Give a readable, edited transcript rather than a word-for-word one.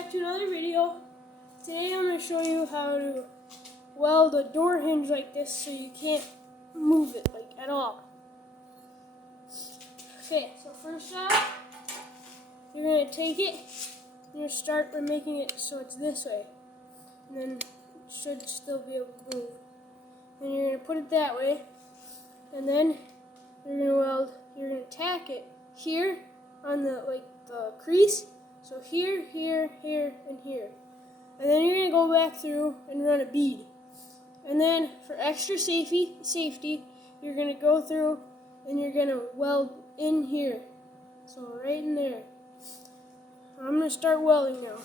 back to another video. Today I'm going to show you how to weld a door hinge like this so you can't move it like at all. Okay, so first off, you're going to take it, you're going to start by making it so it's this way. And then it should still be able to move. Then you're going to put it that way, and then you're going to tack it here on the crease. So here, here, here, and here. And then you're going to go back through and run a bead. And then for extra safety, you're going to go through and you're going to weld in here. So right in there. I'm going to start welding now.